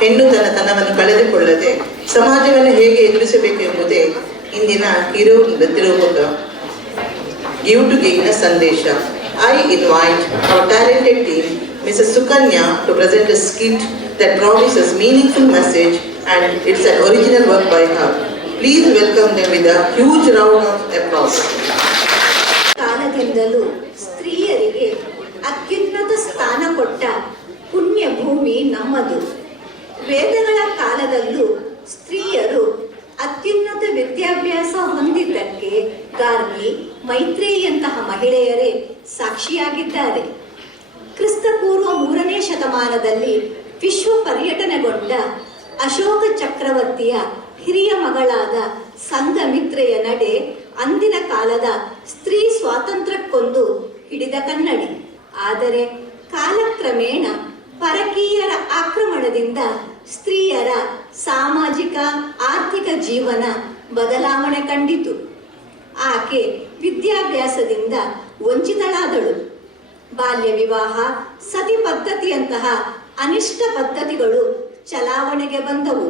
ಹೆಣ್ಣು ತನವನ್ನು ಕಳೆದುಕೊಳ್ಳದೆ ಸಮಾಜವನ್ನು ಹೇಗೆ ಎದುರಿಸಬೇಕು ಎಂಬುದೇ ಇಂದಿನ ತಿರುಮುಖ ಗಿವ್ ಟು ಗೇಯ್ನ ಸಂದೇಶ. I invite our talented team, Mrs. Sukanya, to present a skit that promises meaningful message, and it's an original work by her. Please welcome them with a huge round of applause. ಕಾಲದಿಂದಲೂ ಸ್ತ್ರೀಯರಿಗೆ ಅತ್ಯುನ್ನತ ಸ್ಥಾನ ಕೊಟ್ಟ ಪುಣ್ಯ ಭೂಮಿ ನಮ್ಮದು. ವೇದಗಳ ಕಾಲದಲ್ಲೂ ಸ್ತ್ರೀಯರು ಅತ್ಯುನ್ನತ ವಿದ್ಯಾಭ್ಯಾಸ ಹೊಂದಿದ್ದಕ್ಕೆ ಗಾರ್ಗಿ, ಮೈತ್ರೇಯಿಯಂತಹ ಮಹಿಳೆಯರೇ ಸಾಕ್ಷಿಯಾಗಿದ್ದಾರೆ. ಕ್ರಿಸ್ತಪೂರ್ವ 3ನೇ ಶತಮಾನದಲ್ಲಿ ವಿಶ್ವ ಪರ್ಯಟನೆಗೊಂಡ ಅಶೋಕ ಚಕ್ರವರ್ತಿಯ ಹಿರಿಯ ಮಗಳಾದ ಸಂಘಮಿತ್ರೆಯ ನಡೆ ಅಂದಿನ ಕಾಲದ ಸ್ತ್ರೀ ಸ್ವಾತಂತ್ರ್ಯಕ್ಕೊಂದು ಹಿಡಿದ ಕನ್ನಡಿ. ಆದರೆ ಕಾಲಕ್ರಮೇಣ ಪರಕೀಯರ ಆಕ್ರಮಣದಿಂದ ಸ್ತ್ರೀಯರ ಸಾಮಾಜಿಕ ಆರ್ಥಿಕ ಜೀವನ ಬದಲಾವಣೆ ಕಂಡಿತು. ಆಕೆ ವಿದ್ಯಾಭ್ಯಾಸದಿಂದ ವಂಚಿತಳಾದಳು. ಬಾಲ್ಯ ವಿವಾಹ, ಸತಿ ಪದ್ಧತಿಯಂತಹ ಅನಿಷ್ಟ ಪದ್ಧತಿಗಳು ಚಲಾವಣೆಗೆ ಬಂದವು.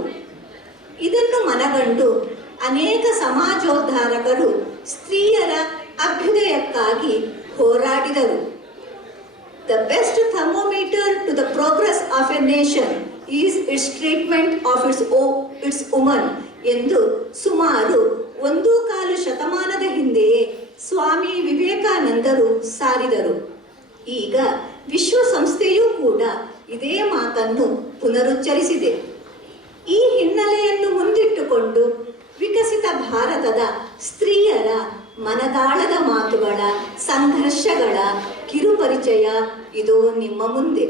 ಇದನ್ನು ಮನಗಂಡು ಅನೇಕ ಸಮಾಜೋದ್ಧಾರಕರು ಸ್ತ್ರೀಯರ ಅಭ್ಯುದಯಕ್ಕಾಗಿ ಹೋರಾಡಿದರು. The best thermometer to the progress of a nation is its treatment of its women ಎಂದು ಸುಮಾರು 1.25 ಶತಮಾನದ ಹಿಂದೆಯೇ ಸ್ವಾಮಿ ವಿವೇಕಾನಂದರು ಸಾರಿದರು. ಈಗ ವಿಶ್ವಸಂಸ್ಥೆಯೂ ಕೂಡ ಇದೇ ಮಾತನ್ನು ಪುನರುಚ್ಚರಿಸಿದೆ. ಈ ಹಿನ್ನೆಲೆಯನ್ನು ಮುಂದಿಟ್ಟುಕೊಂಡು ವಿಕಸಿತ ಭಾರತದ ಸ್ತ್ರೀಯರ ಮನದಾಳದ ಮಾತುಗಳ, ಸಂಘರ್ಷಗಳ ಕಿರುಪರಿಚಯ ಇದು ನಿಮ್ಮ ಮುಂದೆ.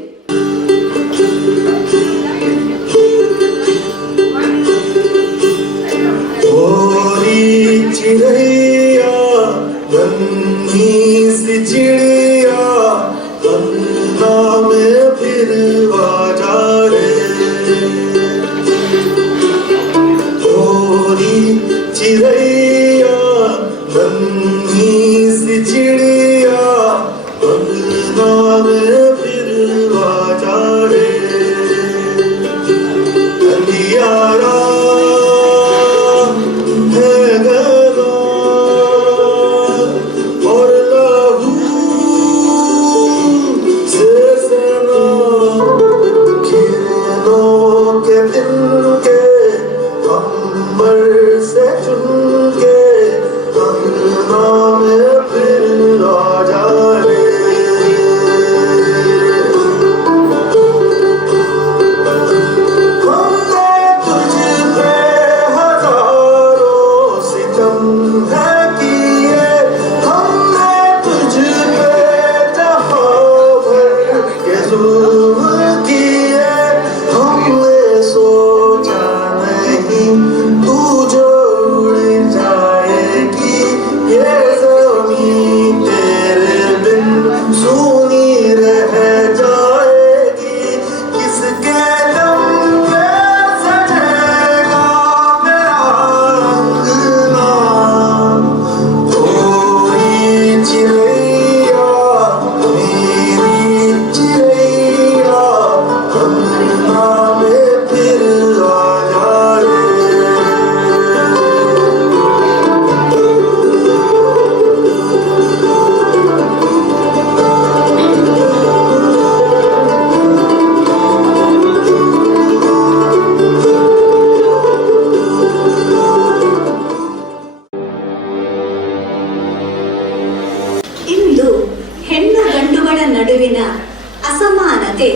ಅಸಮಾನತೆ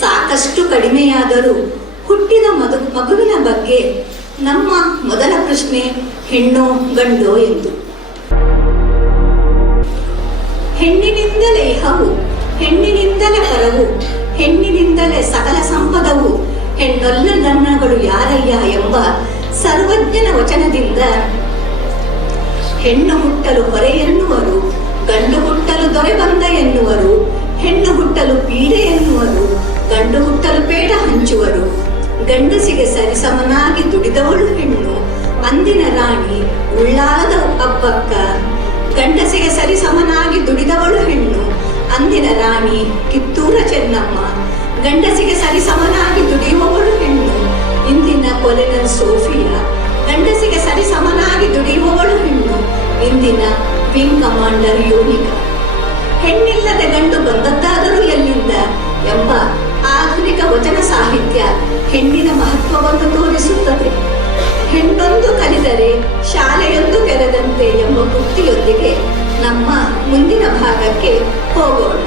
ಸಾಕಷ್ಟು ಕಡಿಮೆಯಾದರೂ ಹುಟ್ಟಿದ ಮಗುವಿನ ಬಗ್ಗೆ ನಮ್ಮ ಮೊದಲ ಪ್ರಶ್ನೆ ಹೆಣ್ಣೋ ಗಂಡೋ ಎಂದು. ಹೆಣ್ಣಿನಿಂದಲೇ ಇಹವು, ಹೆಣ್ಣಿನಿಂದಲೇ ಪರವು, ಹೆಣ್ಣಿನಿಂದಲೇ ಸಕಲ ಸಂಪದವು, ಹೆಣ್ಣೊಲ್ಲದನ್ನಗಳು ಯಾರಯ್ಯ ಎಂಬ ಸರ್ವಜ್ಞನ ವಚನದಿಂದ ಹೆಣ್ಣು ಹುಟ್ಟಲು ಹೊರೆ ಎನ್ನುವರು, ಗಂಡು ಹುಟ್ಟಲು ದೊರೆ ಬಂದ ಎನ್ನುವರು, ಹೆಣ್ಣು ಹುಟ್ಟಲು ಪೀಡೆ ಎನ್ನುವರು, ಗಂಡು ಹುಟ್ಟಲು ಬೇಡ ಹಂಚುವರು. ಗಂಡಸಿಗೆ ಸರಿಸಮನಾಗಿ ದುಡಿದವಳು ಹೆಣ್ಣು, ಅಂದಿನ ರಾಣಿ ಉಳ್ಳಾಲದ ಹಬ್ಬಕ್ಕ. ಗಂಡಸಿಗೆ ಸರಿಸಮನಾಗಿ ದುಡಿದವಳು ಹೆಣ್ಣು, ಅಂದಿನ ರಾಣಿ ಕಿತ್ತೂರ ಚೆನ್ನಮ್ಮ. ಗಂಡಸಿಗೆ ಸರಿಸಮನಾಗಿ ದುಡಿಯುವವಳು ಹೆಣ್ಣು, ಕೋಲೆನಲ್ ಸೋಫಿಯಾ, ಗಂಡಸಿಗೆ ಸರಿ ಸಮನಾಗಿ ದುಡಿಯುವವಳು ಹೆಣ್ಣು, ಇಂದಿನ ವಿಂಗ್ ಕಮಾಂಡರ್ ಯೂನಿಕಾ. ಹೆಣ್ಣಿಲ್ಲದೆ ಗಂಡು ಬಂದದ್ದಾದರೂ ಎಲ್ಲಿಂದ ಎಂಬ ಆಧುನಿಕ ವಚನ ಸಾಹಿತ್ಯ ಹೆಣ್ಣಿನ ಮಹತ್ವವನ್ನು ತೋರಿಸುತ್ತದೆ. ಹೆಣ್ಣೊಂದು ಕಲಿತರೆ ಶಾಲೆಯೊಂದು ತೆರೆದಂತೆ ಎಂಬ ಉಕ್ತಿಯೊಂದಿಗೆ ನಮ್ಮ ಮುಂದಿನ ಭಾಗಕ್ಕೆ ಹೋಗೋಣ.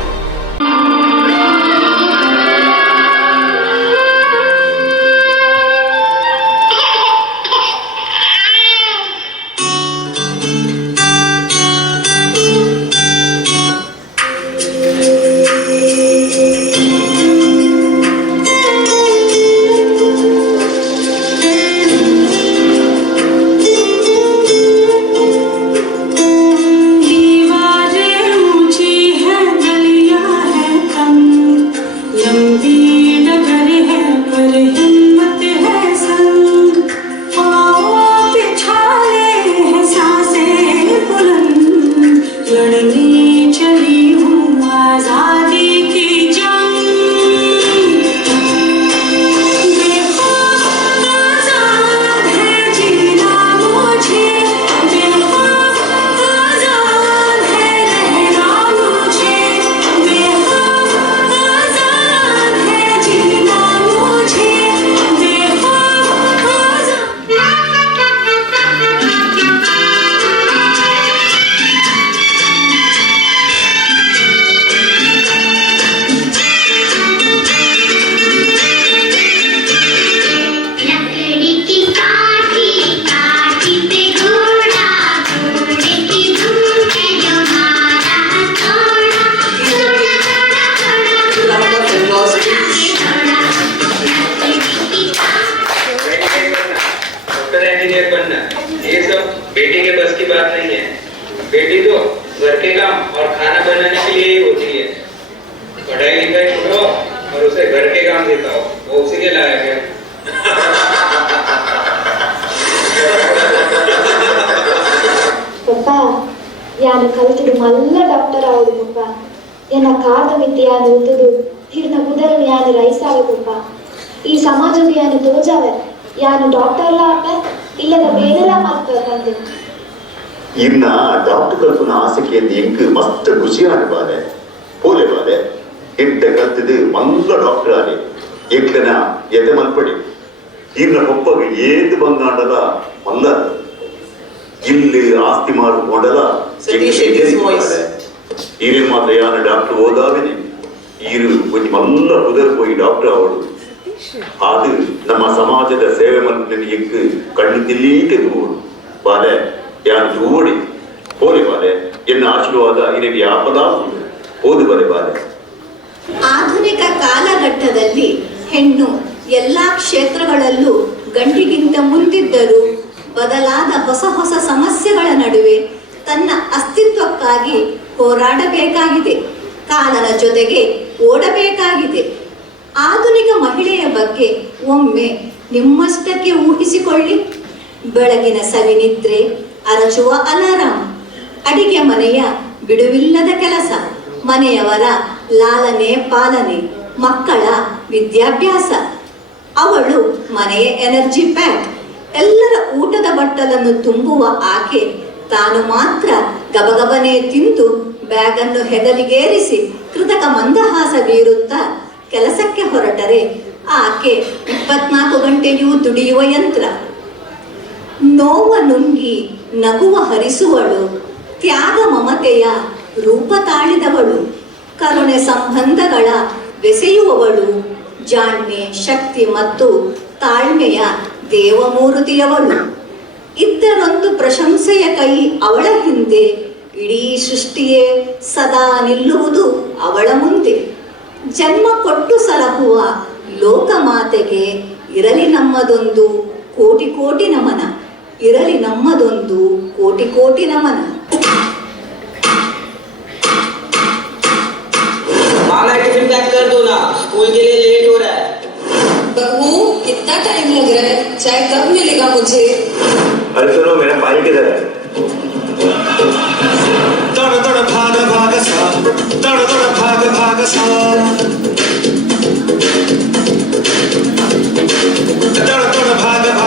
बेटी के बस की बात नहीं है। बेटी तो घर के काम और खाना बनाने के लिए ही होती है। पढ़ाई लिखाई करो और उसे घर के काम सिखाओ, वो उसी के लायक है। ಪಪ್ಪ ಯಾನು ಕಲಿತದು ಮಲ್ಲ ಡಾಕ್ಟರ್ ಆಗುದು ಪಪ್ಪ. ಎನ್ನ ಕಾದ ಮಿತಿ ಯಾನು ಉತ್ತದು ಹಿಡ್ನ ಕುದರನು ಯಾನು ರೈಸಾವೆ ಪಪ್ಪ. ಈ ಸಮಾಜದ ಯಾನು ತೋಜಾವೆ ಯಾನು ಡಾಕ್ಟರ್ಲ ಆಪೆ ಇಲ್ಲದ ಬೇರೆಲ್ಲ ಮಾಡ್ತಾರೆ ಬಂದು. ಇನ್ನ ಡಾಕ್ಟರ್ ಕಲ್ಪನ ಆಸೆಗೆ ಎಂಕ್ ಮಸ್ತ್ ಖುಷಿಯಾದ ಬಾದೆ ಪೋಲೆ ಬಾದೆ ಎಂಟ ಕಲ್ತದು ಮಲ್ಲ ಡಾಕ್ಟರ್ ಆನೆ ಎಂಕನ ಎದೆ ಮಲ್ಪಡಿ ಇನ್ನ ಒಪ್ಪಗೆ ಏದು ಬಂದಾಂಡಲ ಮಲ್ಲ ಇಲ್ಲಿ ಆಸ್ತಿ ಮಾರು ಮೊಡಲ ಈರು ಮಾತ್ರ ಯಾನ ಡಾಕ್ಟರ್ ಓದಾವೇನೆ ಈರು ಕೊಂಚ ಮಲ್ಲ ಕುದರ್ போய் ಡಾಕ್ಟರ್ ಆವಡು. ಅದು ನಮ್ಮ ಸಮಾಜದ ಸೇವೆ ಮಲ್ಪನೆ ಎಂಕ್ ಕಣ್ಣು ತಿಲ್ಲೀಕೆ ದೂರು ಬಾಲೆ ಯಾರು ಜೋಡಿ ಹೋಲಿ ಬಾಲೆ ಎನ್ನ ಆಶೀರ್ವಾದ ಇದಕ್ಕೆ ಯಾಪದ ಓದು ಬರೆ ಬಾಲೆ. ಆಧುನಿಕ ಕಾಲಘಟ್ಟದಲ್ಲಿ ಹೆಣ್ಣು ಎಲ್ಲಾ ಕ್ಷೇತ್ರಗಳಲ್ಲೂ ಗಂಡಿಗಿಂತ ಮುಂದಿದ್ದರೂ ಬದಲಾದ ಹೊಸ ಹೊಸ ಸಮಸ್ಯೆಗಳ ನಡುವೆ ತನ್ನ ಅಸ್ತಿತ್ವಕ್ಕಾಗಿ ಹೋರಾಡಬೇಕಾಗಿದೆ, ಕಾಲನ ಜೊತೆಗೆ ಓಡಬೇಕಾಗಿದೆ. ಆಧುನಿಕ ಮಹಿಳೆಯ ಬಗ್ಗೆ ಒಮ್ಮೆ ನಿಮ್ಮಷ್ಟಕ್ಕೆ ಊಹಿಸಿಕೊಳ್ಳಿ. ಬೆಳಗಿನ ಸವಿನಿದ್ರೆ, ಅರಚುವ ಅಲಾರಾಮ್, ಅಡಿಗೆ ಮನೆಯ ಬಿಡುವಿಲ್ಲದ ಕೆಲಸ, ಮನೆಯವರ ಲಾಲನೆ ಪಾಲನೆ, ಮಕ್ಕಳ ವಿದ್ಯಾಭ್ಯಾಸ. ಅವಳು ಮನೆಯ ಎನರ್ಜಿ ಪ್ಯಾಕ್. ಎಲ್ಲರ ಊಟದ ಬಟ್ಟಲನ್ನು ತುಂಬುವ ಆಕೆ ತಾನು ಮಾತ್ರ ಗಬಗಬನೆ ತಿಂದು ಬ್ಯಾಗನ್ನು ಹೆಗಲಿಗೇರಿಸಿ ಕೃತಕ ಮಂದಹಾಸ ಬೀರುತ್ತಾ ಕೆಲಸಕ್ಕೆ ಹೊರಟರೆ ಆಕೆ 24 ಗಂಟೆಯೂ ದುಡಿಯುವ ಯಂತ್ರ. ನೋವ ನುಂಗಿ ನಗುವ ಹರಿಸುವಳು, ತ್ಯಾಗ ಮಮತೆಯ ರೂಪ ತಾಳಿದವಳು, ಕರುಣೆ ಸಂಬಂಧಗಳ ಬೆಸೆಯುವವಳು, ಜಾಣ್ಮೆ ಶಕ್ತಿ ಮತ್ತು ತಾಳ್ಮೆಯ ದೇವಮೂರ್ತಿಯವಳು. ಇದ್ದರೊಂದು ಪ್ರಶಂಸೆಯ ಕೈ ಅವಳ ಹಿಂದೆ, ಇಡೀ ಸೃಷ್ಟಿಯೇ ಸದಾ ನಿಲ್ಲುವುದು ಅವಳ ಮುಂದೆ. ಜನ್ಮ ಕೊಟ್ಟು ಸಲಹುವ ಲೋಕಮಾತೆಗೆ ಇರಲಿ ನಮ್ಮದೊಂದು ಕೋಟಿ ಕೋಟಿ ನಮನ, ಇರಲಿ ನಮ್ಮದೊಂದು ಕೋಟಿ ಕೋಟಿ ನಮನ. मामा टिफिन पैक कर दो ना, स्कूल के लिए लेट हो रहा है। बहू कितना टाइम लग रहा है, चाय कब मिलेगा मुझे? अरे सुनो मेरा पानी किधर है? दौड़ दौड़ भाग भाग सा, दौड़ दौड़ भाग भाग सा, दौड़ दौड़ भाग भाग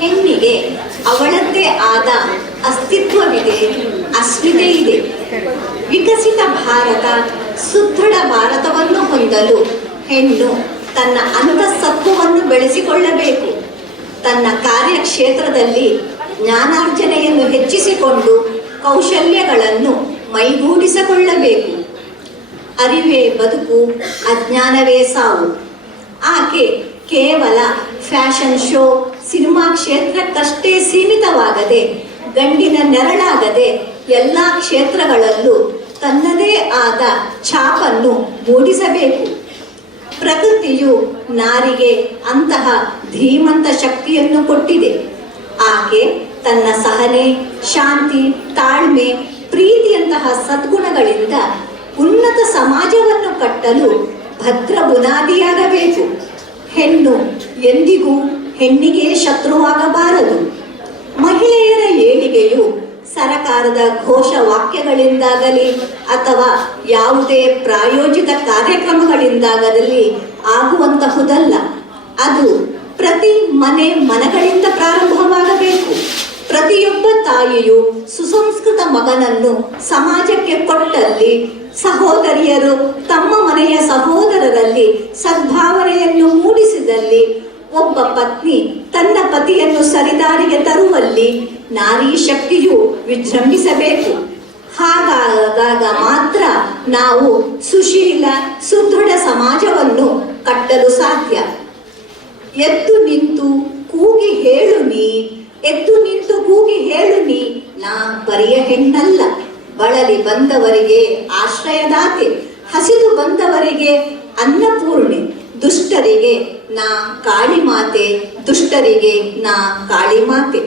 ಹೆಣ್ಣಿಗೆ ಅವಳದ್ದೇ ಆದ ಅಸ್ತಿತ್ವವಿದೆ, ಅಸ್ಮಿತೆ ಇದೆ. ವಿಕಸಿತ ಭಾರತ, ಸುದೃಢ ಭಾರತವನ್ನು ಹೊಂದಲು ಹೆಣ್ಣು ತನ್ನ ಅಂತಃಸತ್ವವನ್ನು ಬೆಳೆಸಿಕೊಳ್ಳಬೇಕು. ತನ್ನ ಕಾರ್ಯಕ್ಷೇತ್ರದಲ್ಲಿ ಜ್ಞಾನಾರ್ಜನೆಯನ್ನು ಹೆಚ್ಚಿಸಿಕೊಂಡು ಕೌಶಲ್ಯಗಳನ್ನು ಮೈಗೂಡಿಸಿಕೊಳ್ಳಬೇಕು. ಅರಿವೇ ಬದುಕು, ಅಜ್ಞಾನವೇ ಸಾವು. ಆಕೆ ಕೇವಲ ಫ್ಯಾಷನ್ ಶೋ, ಸಿನಿಮಾ ಕ್ಷೇತ್ರಕ್ಕಷ್ಟೇ ಸೀಮಿತವಾಗದೆ, ಗಂಡಿನ ನೆರಳಾಗದೆ ಎಲ್ಲ ಕ್ಷೇತ್ರಗಳಲ್ಲೂ ತನ್ನದೇ ಆದ ಛಾಪನ್ನು ಮೂಡಿಸಬೇಕು. ಪ್ರಕೃತಿಯು ನಾರಿಗೆ ಅಂತಹ ಧೀಮಂತ ಶಕ್ತಿಯನ್ನು ಕೊಟ್ಟಿದೆ. ಆಕೆ ತನ್ನ ಸಹನೆ, ಶಾಂತಿ, ತಾಳ್ಮೆ, ಪ್ರೀತಿಯಂತಹ ಸದ್ಗುಣಗಳಿಂದ ಉನ್ನತ ಸಮಾಜವನ್ನು ಕಟ್ಟಲು ಭದ್ರ ಬುನಾದಿಯಾಗಬೇಕು. ಹೆಣ್ಣು ಎಂದಿಗೂ ಹೆಣ್ಣಿಗೆ ಶತ್ರುವಾಗಬಾರದು. ಮಹಿಳೆಯರ ಏಳಿಗೆಯು ಸರಕಾರದ ಘೋಷ ವಾಕ್ಯಗಳಿಂದಾಗಲಿ ಅಥವಾ ಯಾವುದೇ ಪ್ರಾಯೋಜಿತ ಕಾರ್ಯಕ್ರಮಗಳಿಂದಾಗಲಿ ಆಗುವಂತಹುದಲ್ಲ. ಅದು ಪ್ರತಿ ಮನಗಳಿಂದ ಪ್ರಾರಂಭವಾಗಬೇಕು. ಪ್ರತಿಯೊಬ್ಬ ತಾಯಿಯು ಸುಸಂಸ್ಕೃತ ಮಗನನ್ನು ಸಮಾಜಕ್ಕೆ ಕೊಟ್ಟಲ್ಲಿ, ಸಹೋದರಿಯರು ತಮ್ಮ ಮನೆಯ ಸಹೋದರರಲ್ಲಿ ಸದ್ಭಾವನೆಯನ್ನು ಮೂಡಿಸಿದಲ್ಲಿ, ಒಬ್ಬ ಪತ್ನಿ ತನ್ನ ಪತಿಯನ್ನು ಸರಿದಾರಿಗೆ ತರುವಲ್ಲಿ ನಾರಿ ಶಕ್ತಿಯು ವಿಜೃಂಭಿಸಬೇಕು. ಹಾಗಾದಾಗ ಮಾತ್ರ ನಾವು ಸುಶೀಲ, ಸುದೃಢ ಸಮಾಜವನ್ನು ಕಟ್ಟಲು ಸಾಧ್ಯ. ಎದ್ದು ನಿಂತು ಕೂಗಿ ಹೇಳು ನೀ, ಎದ್ದು ನಿಂತು ಕೂಗಿ ಹೇಳು ನೀ, ನಾ ಬರಿಯ ಹೆಣ್ಣಲ್ಲ, ಬಳಲಿ ಬಂದವರಿಗೆ ಆಶ್ರಯದಾತೆ, ಹಸಿದು ಬಂದವರಿಗೆ ಅನ್ನಪೂರ್ಣೆ, ದುಷ್ಟರಿಗೆ ನಾ ಕಾಳಿ ಮಾತೆ, ದುಷ್ಟರಿಗೆ ನಾ ಕಾಳಿ ಮಾತೆ.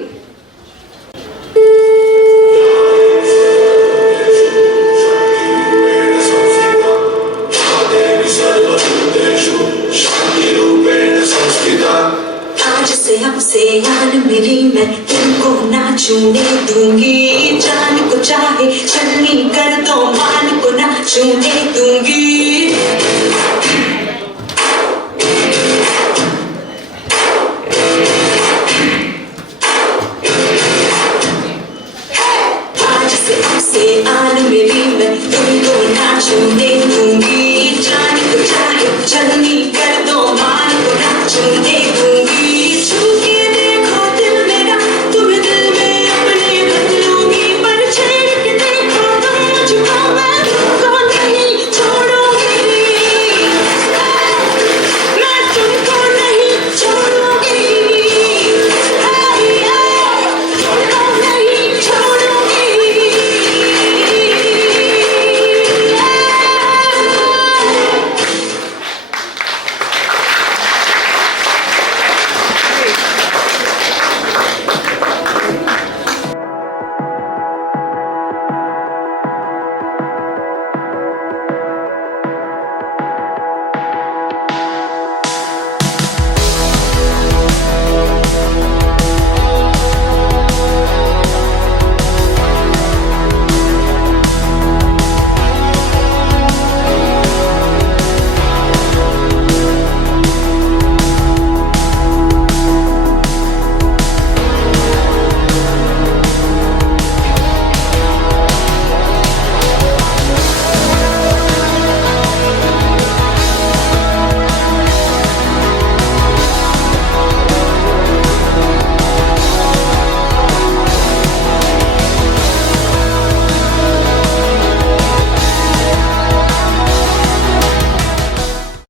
आज से हमसे यान मेरी, मैं तुमको ना छूने दूंगी. जान को चाहे छलनी कर दो, मान को ना छूने दूंगी.